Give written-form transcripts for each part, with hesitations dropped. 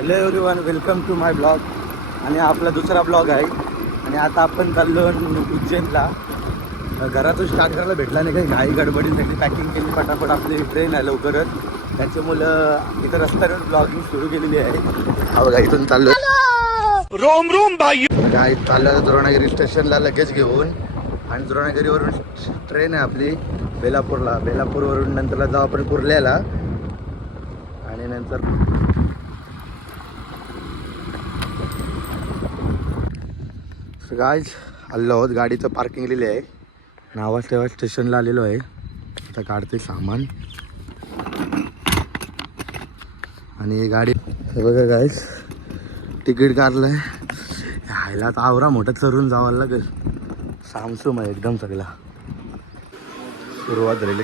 Hello everyone, welcome to my blog. आणि हा आपला दुसरा ब्लॉग आहे. आणि आता आपण चाललो उज्जैनला. घरातून स्टार्ट करायला भेटला नाही, काही घाई गडबडीसाठी पॅकिंग केली पटापट. आपली ट्रेन आहे लवकरच, त्याच्यामुळं इथं रस्त्यावरून ब्लॉगिंग सुरू केलेली आहे. हा बघा, इथून चाललो रोम रोम भाई. काय चाललं द्रोणागिरी स्टेशनला लगेच घेऊन. आणि द्रोणागिरीवरून ट्रेन आहे आपली बेलापूरला. बेलापूरवरून नंतरला जाऊ आपण कुर्ल्याला. आणि नंतर गाईज आलेलो आहोत. गाडीचं पार्किंग लिहिले आहे. नावासेवा स्टेशनला आलेलो आहे. आता काढते सामान. आणि गाडी हे बघा गाईज, तिकीट काढलं आहे. ह्याला आता आवरा मोठा चरून जावं लागेल. सामसूम आहे एकदम सगळा. सुरुवात झालेली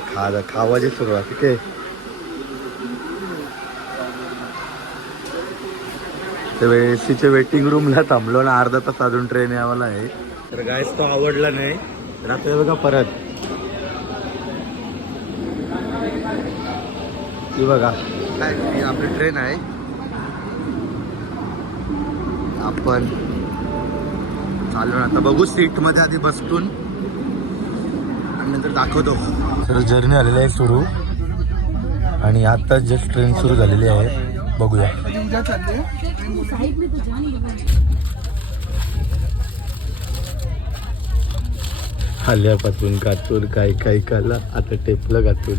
खावाची सुरुवात. ठीक आहे. एसीच्या वेटिंग रूमला थांबलो ना, अर्धा तास अजून ट्रेन यावाला आहे. तर गाईस तो आवडला नाही. रात्री बघा परत ती बघा काय आपली ट्रेन आहे. आपण चाललो ना आता. बघू सीट मध्ये आधी बसून आणि नंतर दाखवतो. तर जर्नी आलेली आहे सुरू. आणि आता जस्ट ट्रेन सुरू झालेली आहे. बघूया. आल्यापासून कातून काय काय काला आता टेपलं कातून.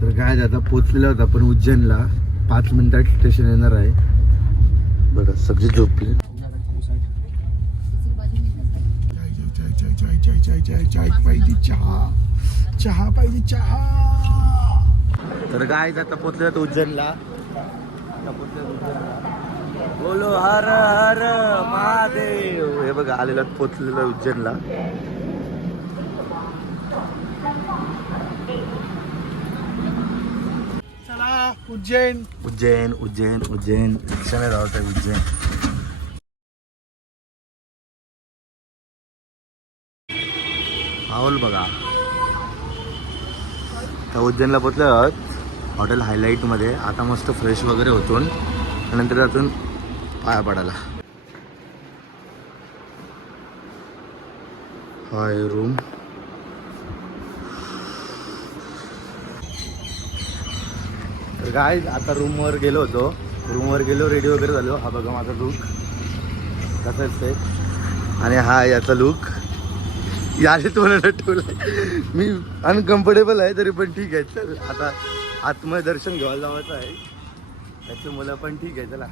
तर काय आता पोचलेला होता आपण उज्जैनला. 5 मिनिटात स्टेशन येणार आहे. बघा सगळे झोपले. चाय पाहिजे, चहा पाहिजे, चहा. तर काय आता पोचलेला तो उज्जैनला. आता पोचले उज्जैनला. बोलो हर हर महादेव. हे बघा आलेला पोचलेला उज्जैनला. उज्जैन उज्जैन उज्जैन उज्जैन रिक्षाने जावत आहे उज्जैन. माहोल बघा. त्या उज्जैनला पोचले आहोत हॉटेल हायलाईटमध्ये. आता मस्त फ्रेश वगैरे होतो. नंतर त्यातून पाया पडायला. हाय रूम. तर काय आता रूमवर गेलो होतो. रूमवर गेलो, रेडी वगैरे झालो. हा बघा माझा लुक कसा आहे. आणि हा याचा लुक. याने तुम्हाला ठेवलं. मी अनकम्फर्टेबल आहे तरी पण ठीक आहे. चल आता आत्मय दर्शन घ्यायला जावायचं आहे. त्याची मुलं पण ठीक आहे. चला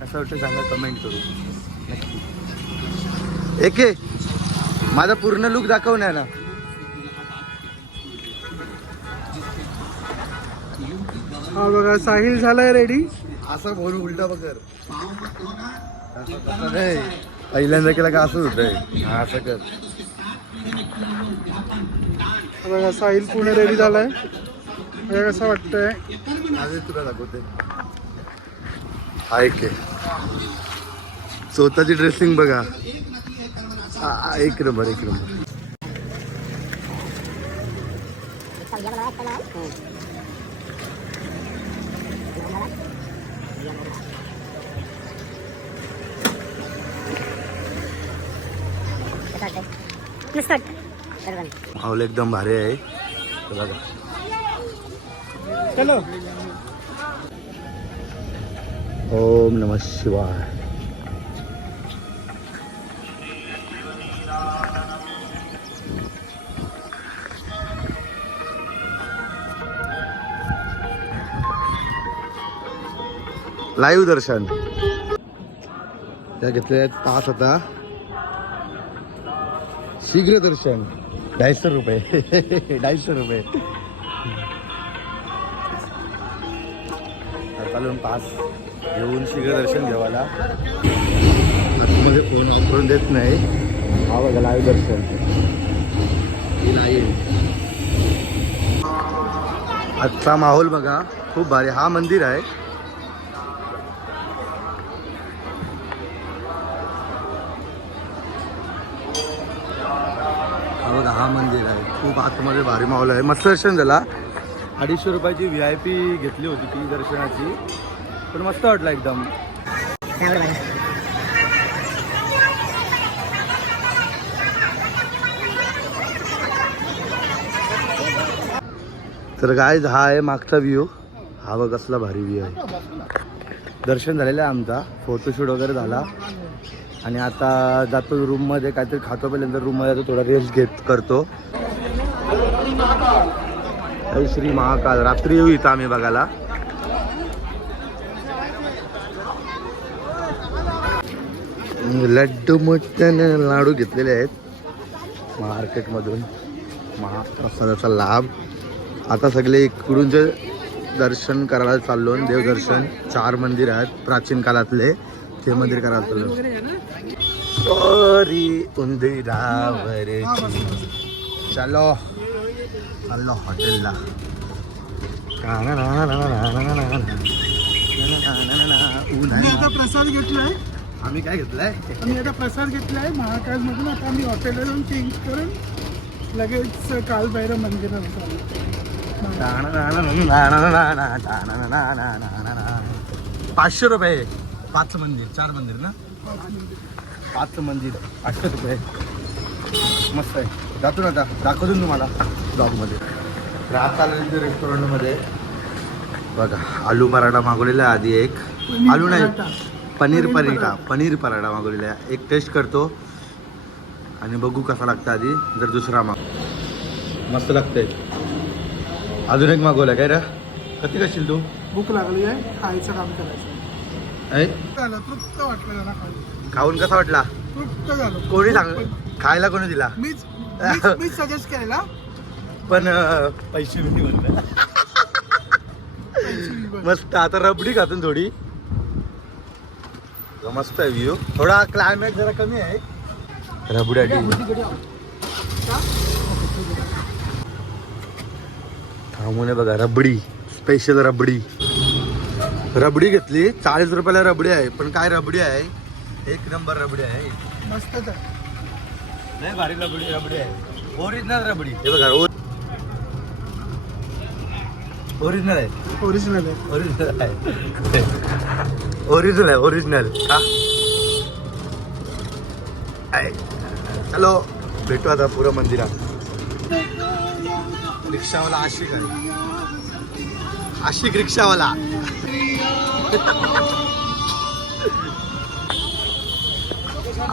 कसं वाटतं सांगा, कमेंट करू नक्की. एके माझा पूर्ण लुक दाखव ना. हा बघा, साहिल झालाय रेडी. असं बोलू उलटा बघर. नाही पहिल्यांदा केला का असंच होतंय. हा असं कर. बघा साहिल पूर्ण रेडी झालाय. बघा कसं वाटतंय. आधी तुला दाखवते. ऐक स्वतःची ड्रेसिंग बघा. एक नंबर एक नंबर. माहोल एकदम भारी आहे. बघा चलो. ओम नमः शिवाय. लाईव्ह दर्शन त्या घेतले तास. आता शीघ्र दर्शन 250 रुपये. 250 रुपये चालून पास घेऊन शीघ्र दर्शन घ्यावाला. आतमध्ये फोन ऑफ करून देत नाही. हा बघा लाईव्ह दर्शन. आजचा माहोल बघा खूप भारी. हा मंदिर आहे. हा बघा हा मंदिर आहे, खूप आतमध्ये भारी मावलं आहे. मस्त दर्शन झाला. 250 रुपयाची VIP घेतली होती ती दर्शनाची, पण मस्त वाटलं एकदम. तर गाईज हा आहे मागचा व्ह्यू. हा बघ कसला भारी व्ह्यू आहे. दर्शन झालेलं आहे आमचा, फोटोशूट वगैरे झाला आणि आता जातो रूममध्ये, काहीतरी खातो, पहिल्यांदा रूममध्ये जातो, थोडा रेस्ट करतो. जय श्री महाकाल. रात्री येऊ इथं आम्ही बघायला. लड्डू मोठ्यान लाडू घेतलेले आहेत मार्केटमधून, महाप्रसादाचा लाभ. आता सगळे इकडूनचे दर्शन करायला चाललो. देवदर्शन 4 मंदिर आहेत प्राचीन काळातले, ते मंदिर करायला चाललो. सॉरी उंदिरावर चलो चाललो हॉटेलला. मी आता प्रसाद घेतलाय. आम्ही काय घेतलंय? आम्ही आता प्रसाद घेतलाय महाकालमधून. आता आम्ही हॉटेलला जाऊन चेंज करून लगेच कालभैरव मंदिरात चाललो. 500 रुपये 5 मंदिर, 4 मंदिर ना, 5 मंदिर 800 रुपये. मस्त आहे. जातो ना आता, दाखवतो तुम्हाला ब्लॉगमध्ये. राहत आलेल्या रेस्टॉरंटमध्ये बघा आलू पराठा मागवलेला आहे आधी. एक आलू नाही, पनीर पराठा मागवलेला आहे. एक टेस्ट करतो आणि बघू कसा लागतं आधी. जर दुसरा मस्त लागतंय. अजून एक मागवला काय रे? कधी करशील तू? भूक लागली आहे, खायचं काम करायचं. झालं, तृप्त वाटलं जरा खाऊन कसा वाटला? तृप्त झालं. कोणी सांग खायला कोणी दिला? मीच सजेस्ट केला. पण पैसे नाही म्हणलं. मस्त. आता रबडी खातून थोडी. मस्त आहे व्ह्यू. थोडा क्लायमॅक्स जरा कमी आहे रबडी. थांबून बघा रबडी, स्पेशल रबडी घेतली. 40 रुपयाला रबडी आहे, पण काय रबडी आहे, एक नंबर रबडी आहे. मस्तच आहे. नाही भारी रबडी आहे. ओरिजिनल रबडी. हे बघा ओरिजिनल आहे. ओरिजिनल का? चलो भेटू आता पुरं मंदिरात. रिक्षावाला आशिक आहे, आशिक रिक्षावाला.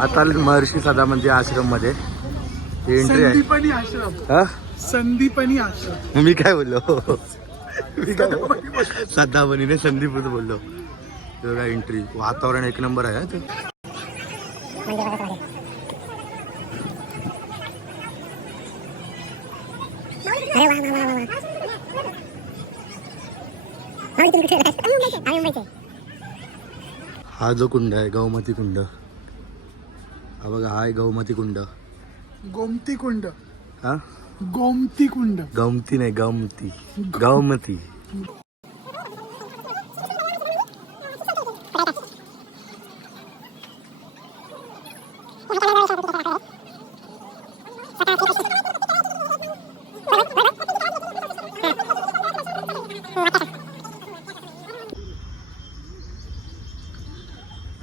आता महर्षी सदा मंदिर आश्रम मध्ये एंट्री आहे. संदीपनी आश्रम. संदीपनी आश्रम. मी काय बोललो? सदाबनीने संदीपच बोललो. बघा एंट्री. वातावरण एक नंबर आहे. हा जो कुंड आहे गौमती कुंड, हा बघा हा आहे गौमती कुंड. गोमती कुंड. हा गोमती कुंड. गमती नाही गौमती. गौमती.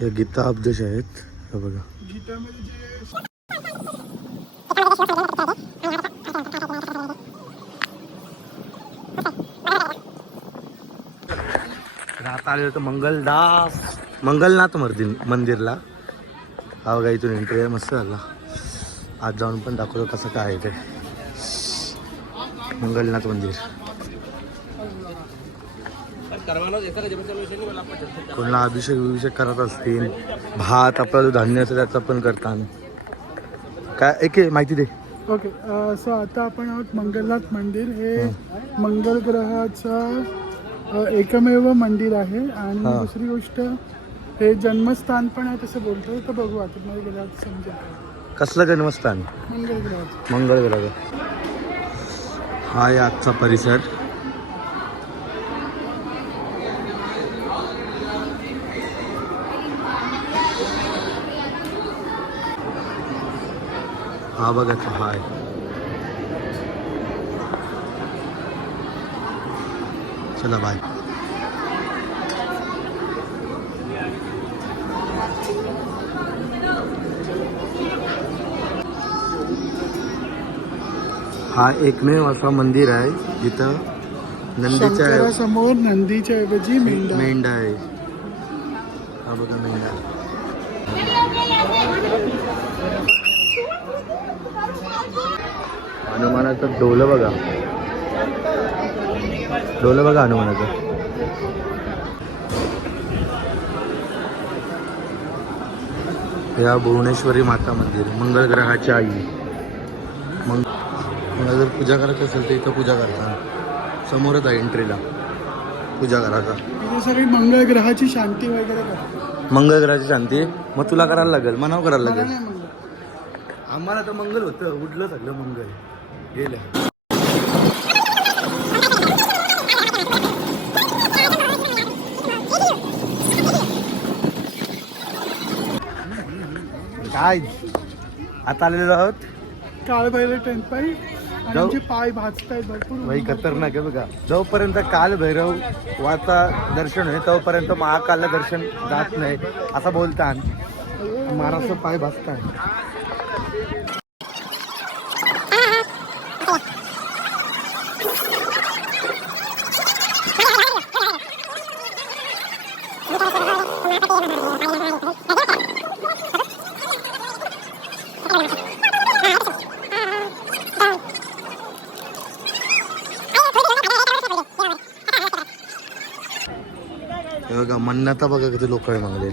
या गीता उपदेश आहेत. हे बघा गीतामध्ये जे राहता आले होतं मंगलनाथ मंदिरला. हा बघा इथून एंट्री आहे. मस्त झाला. आज जाऊन पण दाखवतो कसं काय आहे ते मंगलनाथ मंदिर. कोणाला अभिषेक करत असतील, भात आपला जो धान्य असतं त्याचा पण करतात. काय एक माहिती दे. ओके. सो आता आपण आहोत मंगलनाथ मंदिर. हे मंगल ग्रहाचं एकमेव मंदिर आहे. आणि दुसरी गोष्ट हे जन्मस्थान पण आहे तसं बोलतोय. तर बघू आता मध्ये गेल्यावर समजेल. कसलं जन्मस्थान? मंगल ग्रहाचं. मंगळ ग्रह. हा आहे आजचा परिसर. हा बघा हा आहे चला बाय. हा एकमेव असं मंदिर आहे जिथं नंदीच्या समोर नंदीच्या ऐवजी मेंढा मेंढा आहे. हा बघा मेंढा. हनुमानाचं डोलं बघा. डोलं बघा हनुमानाचं. या भुवनेश्वरी माता मंदिर, मंगळ ग्रहाची आई. मग मला जर पूजा करायची असेल तर इथं पूजा करतात. समोरच आहे एंट्रीला पूजा करायचा. इथे सगळी मंगळ ग्रहाची शांती वगैरे करतात. मंगळ ग्रहाची शांती मग तुला करायला लागेल, मनाव करायला मला लागेल. नाही मंगळ. आम्हाला तर मंगल होतं, उडलं सगळं मंगल गेलं. काय आता आलेलो आहोत काळभैरव टेम्पल आणि जाऊ. आमचे पाय भाजतायत भरपूर. भाई खतरनाक आहे बघा. जोपर्यंत काल भैरव वाचा दर्शन होईल तोपर्यंत महाकालला दर्शन जात नाही असं बोलतात. महाराष्ट्र पाय भाजतात. हे बघा मन्नता बघा किती लोक आहे मागले.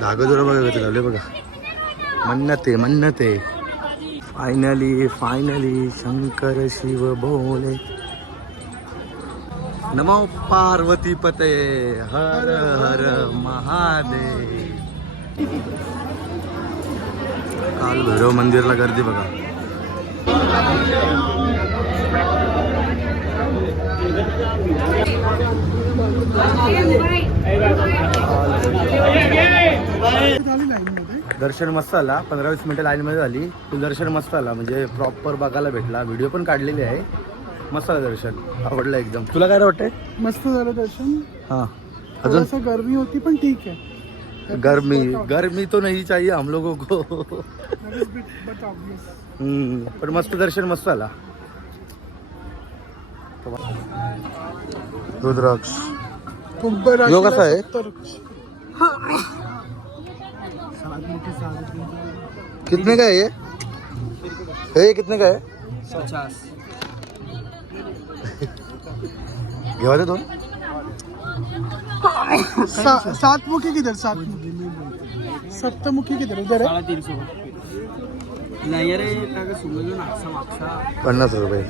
धागदुरा बघा किती लावले बघा. मन्नते मन्नते. फायनली शंकर शिव बोले. नमो पार्वती पते हर हर महादेव. काल भैरव मंदिरला गर्दी बघा. दर्शन मस्त आला. 15-20 मिनिटं लाईनमध्ये झाली. तू दर्शन मस्त आला म्हणजे प्रॉपर बघायला भेटला. व्हिडिओ पण काढलेले आहे. मस्त आलं दर्शन. आवडलं एकदम. तुला काय वाटतंय? मस्त झालं दर्शन. हां अजून थोडासा गर्मी होती पण ठीक आहे. गर्मी तो नहीं चाहिए हम लोगों को. But obvious. पण मस्त दर्शन मस्त आला. रुद्राक्ष कुंभ यो कसा आहे? कितने का है ये कितने का है? 50. घेवा दे दोन. सातमुखी किधर? सातमुखी सप्तमुखी किधर? उधर है. 50 रुपये.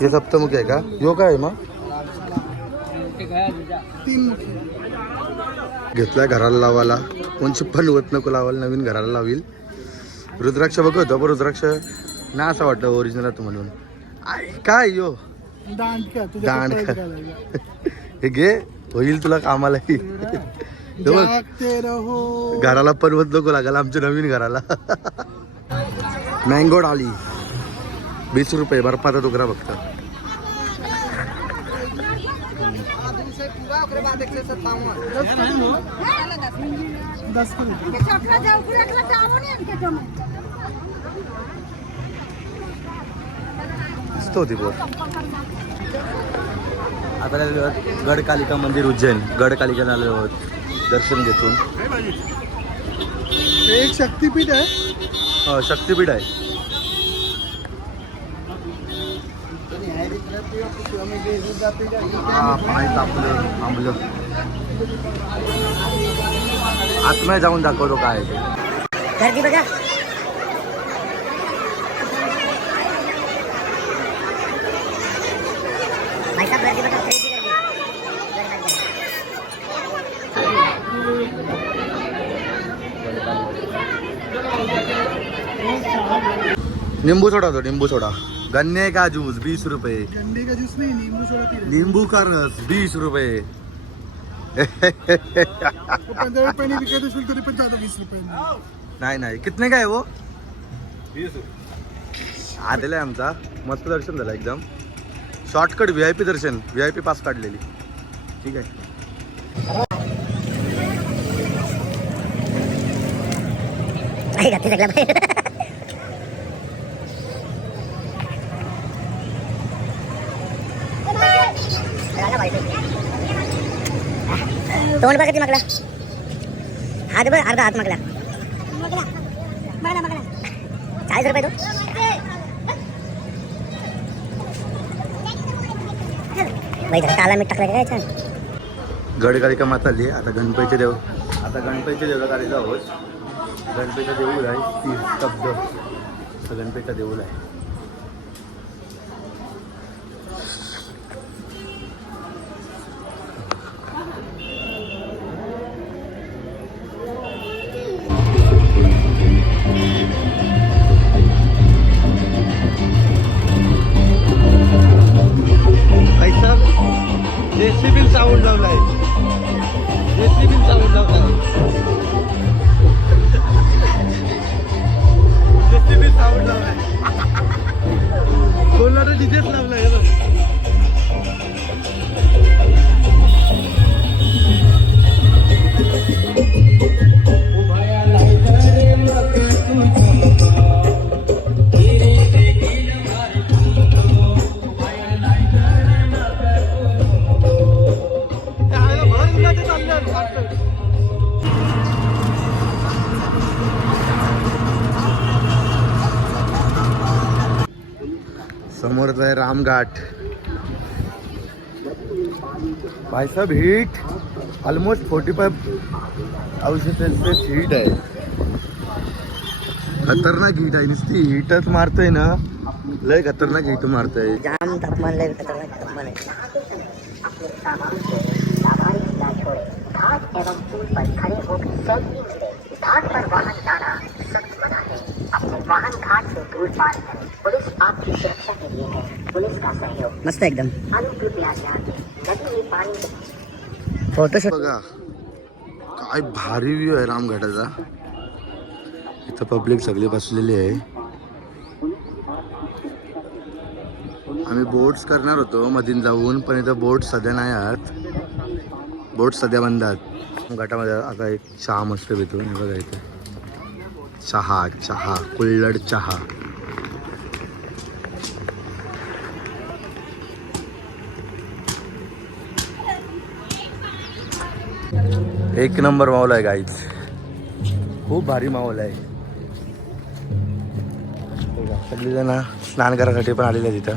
हे सप्तमुखी आहे का? यो काय आहे मग? 3 मुखी. घेतलाय घराला लावायला. कोणची पण होत नको लावायला. नवीन घराला लावील. रुद्राक्ष बघतो पण रुद्राक्ष ना असं वाटतं ओरिजिनल तू म्हणून. काय यो दांड का तुझ्या दांड कपड्यात का? घालायला. हे घे होईल तुला कामालाही. जागते रहो. घराला पर्वत नको लागला आमच्या नवीन घराला. मँगो डाली 20 रुपये. बर्फाचा तुकडा फक्त. दस करो. मस्त होती बोल. आता गडकालिका मंदिर उज्जैन. गडकालिकेला आलेलो आहोत दर्शन घेतून. हे एक शक्तिपीठ आहे. शक्तिपीठ आहे. पाय तापलं थांबलं. आतमध्ये जाऊन दाखवतो काय आहे ते. गर्दी बघा. भाई साहब गर्दी बघा. निंबू सोडा तो. निंबू सोडा. गन्ने का जूस 20 रुपये. गन्ने का जूस नहीं, नींबू सोडा पी रहे. नींबू का रस 20 रुपये. 15 रुपये विकत असेल तरी पण जातं 20 रुपये. नाही नाही. कितने का आहे वो? 20 आलेला आहे आमचा. मस्त दर्शन झालं एकदम. शॉर्टकट VIP दर्शन, VIP पास काढलेली. ठीक आहे. तोंड बघा ती मागला हात बघ अर्धा हात मागला 40 रुपये तो बाई काला मीठ टाकलं काय छान. गडकालिका माता आली. आता गणपतीचे देव, आता गणपतीच्या देवळात आलेलो आहोत. गणपतीचा देऊळ आहे ती स्तब्ध, गणपतीचा देऊळ आहे. JCB साऊंड लावलाय, JCB साऊंड लावलाय, JCB साऊंड लावलाय. कोणाला डीजेच लावलाय बघ. समोरच आहे रामघाट. भाई साहब हीट ऑलमोस्ट 45°C हीट आहे. खतरनाक हीट आहे. नुसती हीटच मारतय ना, लय खतरनाक हीट मारतय. जाम तापमान लय खतरनाक तापमान आहे. घाट पर वाहन जाना सख्त मना है. अपने वाहन घाट से दूर पार करें. पुलिस आपकी सुरक्षा के लिए है. पुलिस का सहयोग मस्त एकदम. अनुकृपया ध्यान दें. नदी में पानी बघा काय भारी व्ह्यू आहे रामघाटाचा. इथं पब्लिक सगळे बसलेले आहे. आम्ही बोट्स करणार होतो मधीन जाऊन, पण इथं बोट सध्या नाही आहेत. बोट सध्या बंद आहेत. घाटामध्ये आता एक चहा मस्त भेटून बघा इथे. चहा चहा कुल्हड चहा. एक नंबर माहोल आहे गाईज, खूप भारी माहोल आहे. सगळी जण स्नान करायसाठी पण आलेले आहेत तिथं.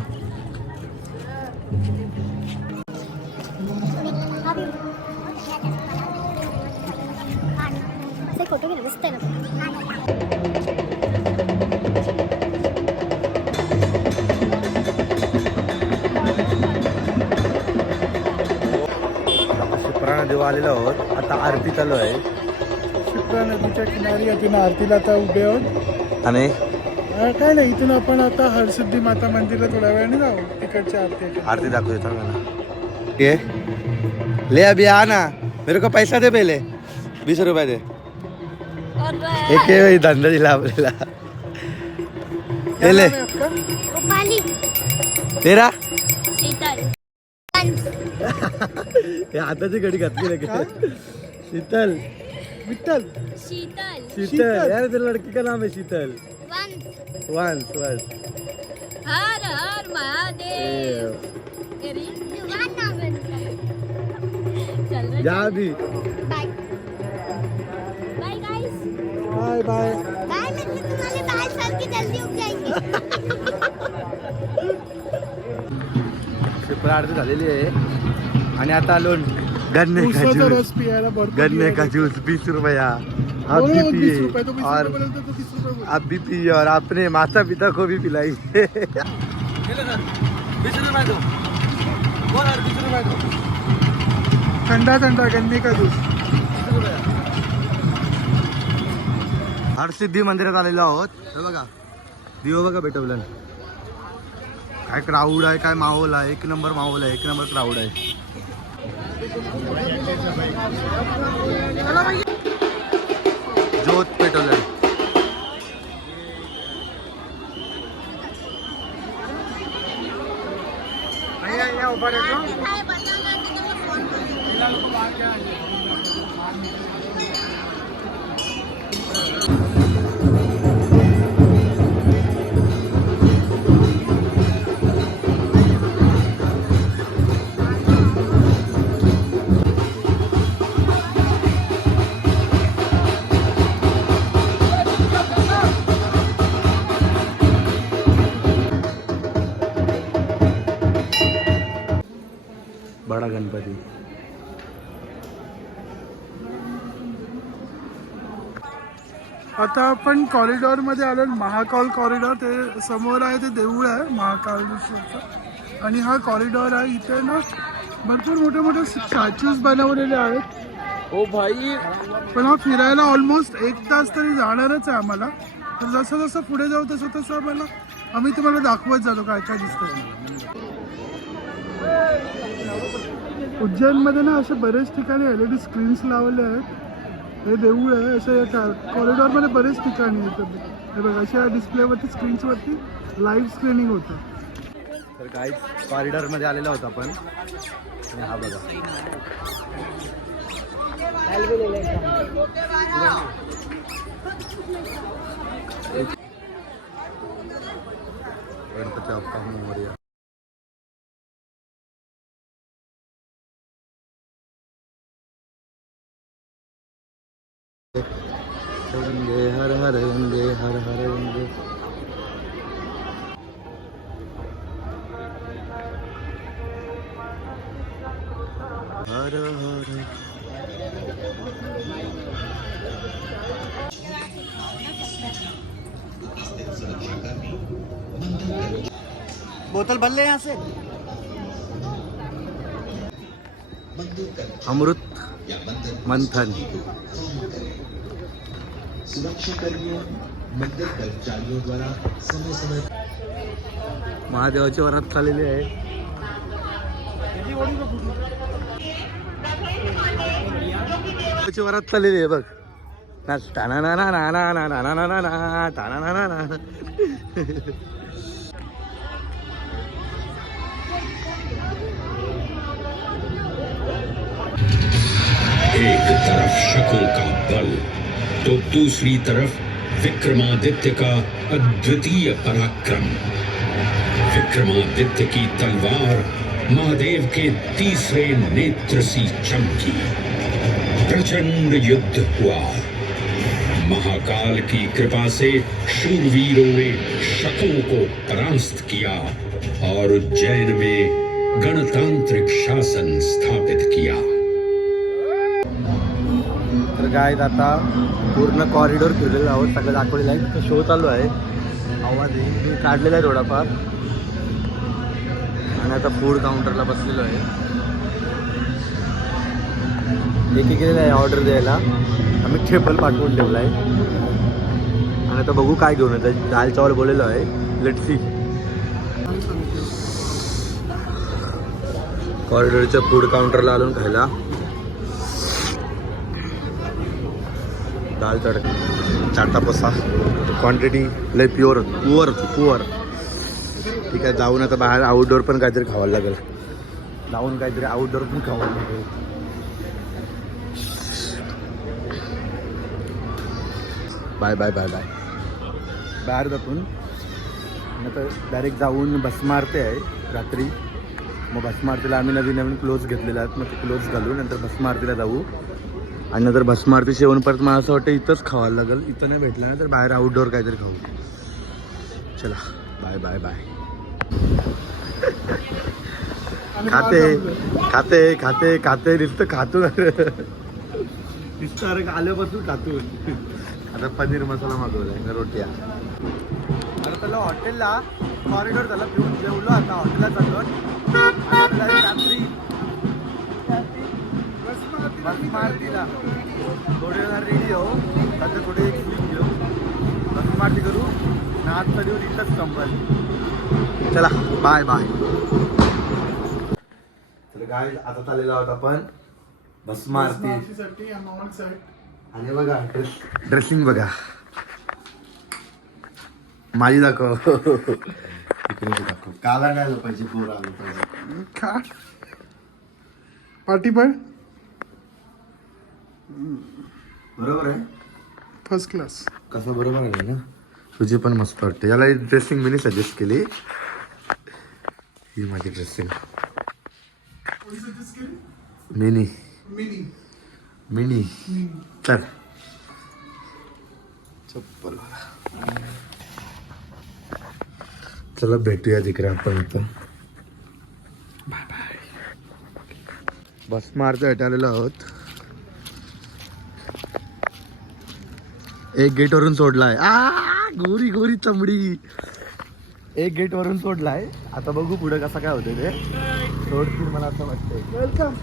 शिप्रा नदीवर आलेलो आहोत. आता आरती चालू आहे. शिप्रा नदीच्या किनारी आपण आरतीला आता उभे आहोत. आणि काय नाही, इथून आपण आता हरसिद्धी माता मंदिरला थोड्या वेळाने जाऊ. तिकडची आरती दाखवतो ना. ये ले अभी आना, मेरे को पैसा दे पहले. 20 रुपये दे. एक धंदा दिला आपल्याला. ले तेरा हे हाताची घडी घातली ना. शीतल विठ्ठल शीतल यार, तेरा लड़की का नाम है शीतल. वंश हर हर महादेव. जा अभी. Bye bye guys. Bye bye. Bye. मैं तुम्हारे बाल साल की जल्दी उग जाएंगे. शिप्रा आरती झालेली आहे. आणि आता आलो गन्ने का उसाचा ज्यूस. रस पियाला भरपूर गन्ने का जूस 20 रुपया. आप भी पिए और आप भी पिए और अपने माता पिता को भी पिलाइए. 20 रुपये दो. बोल यार 20 रुपये दो. ठंडा ठंडा गन्ने का जूस. हरसिद्धी मंदिरात आलेलो आहोत. हे बघा दिव बघा भेटवलं. काय क्राऊड आहे, काय माहोल आहे. एक नंबर माहोल आहे, एक नंबर क्राऊड आहे. ज्योत पेटवलं. बडा गणपती. आता आपण कॉरिडॉरमध्ये आलो. महाकाल कॉरिडॉर, ते समोर आहे ते देऊळ आहे महाकालेश्वरचं. आणि हा कॉरिडॉर आहे. इथे ना भरपूर मोठे मोठे स्टॅच्यूज बनवलेले आहेत. ओ भाई, पण हा फिरायला ऑलमोस्ट 1 तास तरी जाणारच आहे आम्हाला. तर जसं जसं पुढे जाऊ तसं तसं आम्ही तुम्हाला दाखवत जातो काय काय दिसतं. उज्जैनमध्ये ना असे बरेच ठिकाणी LED स्क्रीन्स लावले आहेत. हे देऊळ आहे. असं या कॉरिडॉरमध्ये बरेच ठिकाणी येतं. हे बघा अशा डिस्प्लेवरती स्क्रीन्सवरती लाईव्ह स्क्रीनिंग होतं. तर काही कॉरिडॉरमध्ये आलेला होता आपण. आणि हा बघा, गणपती बाप्पा मोरया. गंगे हर हर गंगे हर हर गंगे. हर हर. बोतल बन ले यहाँ से. अमृत मंथन. महादेवाची वरात चाललेली आहे. महादेवाची वरात चाललेली आहे बघ. ना टाना ना ना ना ना ना ना ना ना ना टाना ना ना ना. एक तरफ शकों का बल तो दूसरी तरफ विक्रमादित्य का अद्वितीय पराक्रम. विक्रमादित्य की तलवार महादेव के तीसरे नेत्र सी चमकी. प्रचंड युद्ध हुआ. महाकाल की कृपा से शूरवीरों ने शकों को परास्त किया और उज्जैन में गणतांत्रिक शासन स्थापित किया. तर काय आता पूर्ण कॉरिडॉर फिरलेलं आहोत. सगळं दाखवलेलं आहे. तिथं शो चालू आहे. आवाज मी काढलेला आहे थोडाफार. आणि आता फूड काउंटरला बसलेलो आहे. एकी केलेलं आहे ऑर्डर द्यायला. आम्ही टेबल पाठवून ठेवला आहे. आणि आता बघू काय घेऊन येतं. दाल चावल बोललेलो आहे. Let's see. कॉरिडॉरच्या फूड काउंटरला आलो खायला. दाल तडका, चाटा पसा. क्वांटिटी लय प्युअर पुअर. ठीक आहे. जाऊन आता बाहेर आउटडोअर पण काहीतरी खावायला लागेल. जाऊन काहीतरी आउटडोअर पण खावायला लागेल. Bye bye bye bye. बाहेर जातून नंतर डायरेक्ट जाऊन भस्मारती आहे रात्री. मग भस्मारतीला आम्ही नवीन क्लोज घेतलेले आहेत. मग ते क्लोज घालून नंतर भस्मारतीला जाऊ. आणि नंतर भस्मारती शेवण परत मला असं वाटतं इथंच खावायला लागेल. इथं नाही भेटलं ना तर बाहेर आउटडोअर काहीतरी खाऊ. चला बाय बाय बाय. खाते नुसतं खातून. नुसतं अरे आल्यापासून खातून. आता पनीर मसाला मागवलाय रोट्या. आता त्याला हॉटेलला कॉरिडॉर झाला पिऊन जेवलो. आता हॉटेलला चाललो. रात्री भस्मारतीला थोडे वेळा रेडी हो. आता थोडे एक स्लीप घेऊ. भस्मारती करू. आजचा दिवस इथंच संपल. चला बाय बाय. तर काय आता चाललेलो आहोत आपण भस्मारती. आणि बघा ड्रेसिंग बघा. माझी दाखव. दाखव. काला नाही आलं पाहिजे. बोर आलं पाहिजे. पाठी पण बरोबर आहे फर्स्ट क्लास. कसं बरोबर आहे ना. तुझी पण मस्त वाटते. याला ड्रेसिंग मी सजेस्ट केली. ही माझी ड्रेसिंग मिनी मिनी चल चप्पल. चला भेटूया तिकडे आपण इथं. Bye bye. बस मार्ग भेटायला आहोत. एक गेट वरून सोडलाय. गोरी गोरी चमडी. एक गेट वरून सोडलाय. आता बघू पुढे कसं काय होते ते. सोडतील मला असं वाटतंय. वेलकम.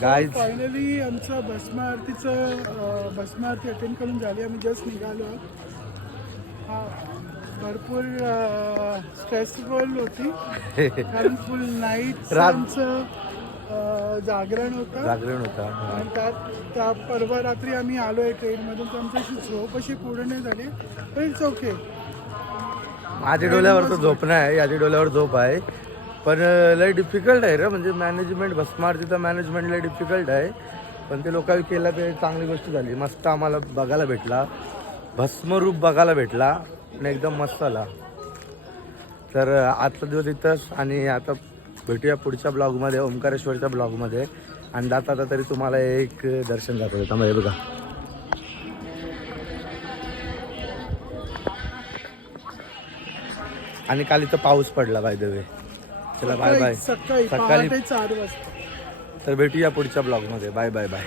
गाईज फायनली आमचं भस्म आरती अटेंड करून झाली. आम्ही जस्ट निघालो आहोत. हा भरपूर स्ट्रेसफुल होती कारण फुल नाईट आमचं जागरण होतं. आणि त्या परवा रात्री आम्ही आलो आहे ट्रेनमधून. तर आमची झोप अशी पूर्ण नाही झाली. पण इट्स ओके. माझ्या डोल्यावर तर झोप नाही. याच्या डोल्यावर झोप आहे. पण लय डिफिकल्ट आहे रे. म्हणजे मॅनेजमेंट भस्मारतीचं मॅनेजमेंट लय डिफिकल्ट आहे. पण ते लोकांनी केलं ते चांगली गोष्ट झाली. मस्त आम्हाला बघायला भेटला. भस्मरूप बघायला भेटला आणि एकदम मस्त आला. तर आजचा दिवस इथंच. आणि आता भेटूया पुढच्या ब्लॉगमध्ये, ओंकारेश्वरच्या ब्लॉगमध्ये. आणि जाता तरी तुम्हाला एक दर्शन दाखवतो. त्यामध्ये बघा आणि काल इथं पाऊस पडला बाय द वे. चला बाय बाय. सकाळी सकाळी 4 वाजता. तर भेटूया पुढच्या ब्लॉगमध्ये. Bye bye bye.